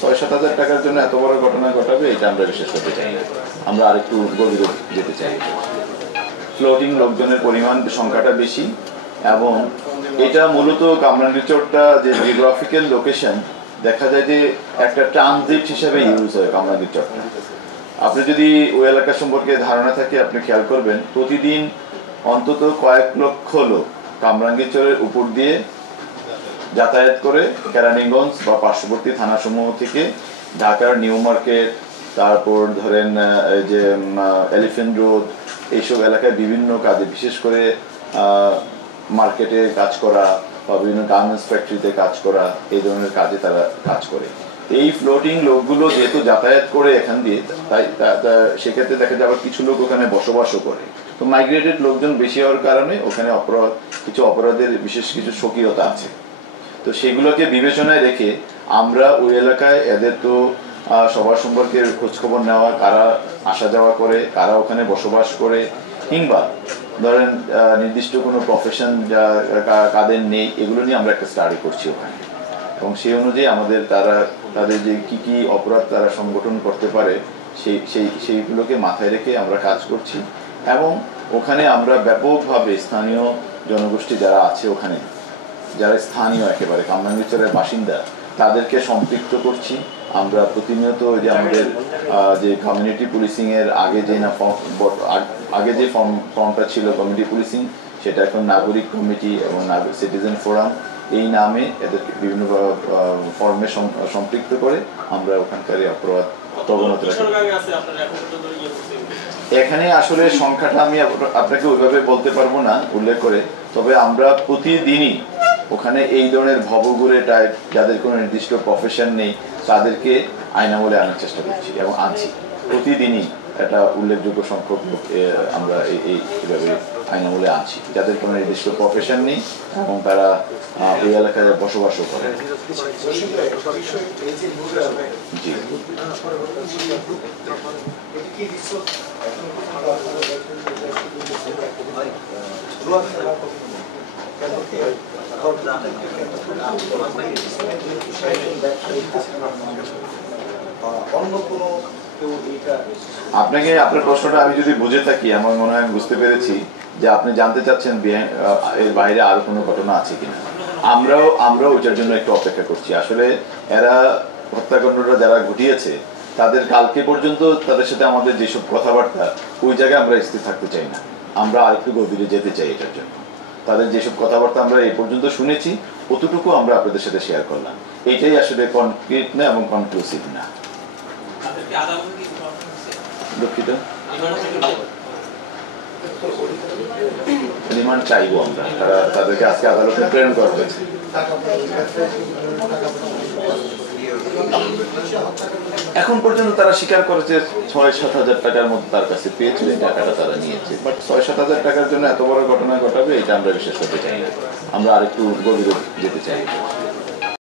6-7 হাজার টাকার জন্য এত বড় ঘটনা ঘটাবে এটা আমরা বিশ্বাস করতে চাই না। আমরা আরেকটু গভীরে যেতে চাই। ফ্লোটিং লোকজনের পরিমাণ সংখ্যাটা বেশি এবং এটা মূলত কামরাঙ্গীরচরটা যে জিওগ্রাফিক্যাল লোকেশন দেখা যায় যে একটা ট্রানজিট হিসেবে ইউজ হয় কামরাঙ্গীরচরটা। আপনি যদি ওই এলাকা সম্পর্কে ধারণা থাকে আপনি খেয়াল করবেন প্রতিদিন অন্তত কয়েক লক্ষ লোক কামরাঙ্গীরচরের উপর দিয়ে যাতায়াত করে কেরানীগঞ্জ বা পার্শ্ববর্তী থানাসমূহ থেকে ঢাকার নিউ মার্কেট, তারপর ধরেন যে এলিফ্যান্ট রোড, এইসব এলাকায় বিভিন্ন কাজে, বিশেষ করে মার্কেটে কাজ করা বা বিভিন্ন গার্মেন্টস ফ্যাক্টরিতে কাজ করা, এই ধরনের কাজে তারা কাজ করে। এই ফ্লোটিং লোকগুলো যেহেতু যাতায়াত করে এখান দিয়ে, তাই সেক্ষেত্রে দেখা যায় আবার কিছু লোক ওখানে বসবাসও করে। তো মাইগ্রেটেড লোকজন বেশি হওয়ার কারণে ওখানে কিছু অপরাধের বিশেষ কিছু স্বকীয়তা আছে। তো সেগুলোকে বিবেচনায় রেখে আমরা ওই এলাকায় এদের তো সবার সম্পর্কে খোঁজখবর নেওয়া, কারা আসা যাওয়া করে, কারা ওখানে বসবাস করে, কিংবা ধরেন নির্দিষ্ট কোনো প্রফেশন কাদের নেই, এগুলো নিয়ে আমরা একটা স্টাডি করছি ওখানে। এবং সেই অনুযায়ী তাদের যে কি কি অপরাধ তারা সংগঠন করতে পারে সেইগুলোকে মাথায় রেখে আমরা কাজ করছি। এবং ওখানে আমরা ব্যাপকভাবে স্থানীয় জনগোষ্ঠী যারা আছে ওখানে, যারা স্থানীয় একেবারে কামরাঙ্গীরচরের বাসিন্দা, তাদেরকে সম্পৃক্ত করছি। আমরা প্রতিনিয়ত যে আমাদের যে কমিউনিটি পুলিশিং এর আগে যে ফর্মটা ছিল কমিউনিটি পুলিশিং, সেটা এখন নাগরিক কমিটি এবং সিটিজেন ফোরাম এই নামে এদেরকে বিভিন্ন ফর্মে সম্পৃক্ত করে আমরা ওখানকার অপরাধ তদন্ত এখানে আসলে সংখ্যাটা আমি আপনাকে ওইভাবে বলতে পারবো না উল্লেখ করে, তবে আমরা প্রতিদিনই ওখানে এই ধরনের ভবঘুরে টাইপ যাদের কোনো নির্দিষ্ট প্রফেশন নেই তাদেরকে আইনামলে আনার চেষ্টা করছি এবং আনছি। প্রতিদিনই একটা উল্লেখযোগ্য সংখ্যক লোক আমরা এইভাবে আইনামলে আনছি যাদের কোনো নির্দিষ্ট প্রফেশন নেই এবং তারা ওই এলাকায় বসবাসও করে। জি, আপনাকে আপনার প্রশ্নটা আমি যদি বুঝে থাকি, আমার মনে হয় আমি বুঝতে পেরেছি যে আপনি জানতে চাচ্ছেন এর বাইরে আরো কোনো ঘটনা আছে কিনা। আমরাও ওইটার জন্য একটু অপেক্ষা করছি। আসলে এরা হত্যাকাণ্ডটা যারা ঘটিয়েছে তাদের কালকে পর্যন্ত তাদের সাথে আমাদের যেসব কথাবার্তা, ওই জায়গায় আমরা স্থির থাকতে চাই না, আমরা আরেকটু গভীরে যেতে চাই। এটার জন্য তাদের যেসব কথাবার্তা আমরা এই পর্যন্ত শুনেছি অতটুকু আমরা আপনাদের সাথে শেয়ার করলাম। এটাই আসলে কনক্রিট না এবং কনক্লুসিভ না। দুঃখিত, রিমান্ড চাইবো আমরা, তাদেরকে আজকে আদালতে প্রেরণ করা হয়েছে। এখন পর্যন্ত তারা স্বীকার করেছে 6-7 হাজার টাকার মতো তার কাছে পেয়েছিল, এই টাকাটা তারা নিয়েছে। বাট 6-7 হাজার টাকার জন্য এত বড় ঘটনা ঘটাবে এটা আমরা বিশ্বাস করতে চাই না। আমরা আরেকটু গভীরে যেতে চাই।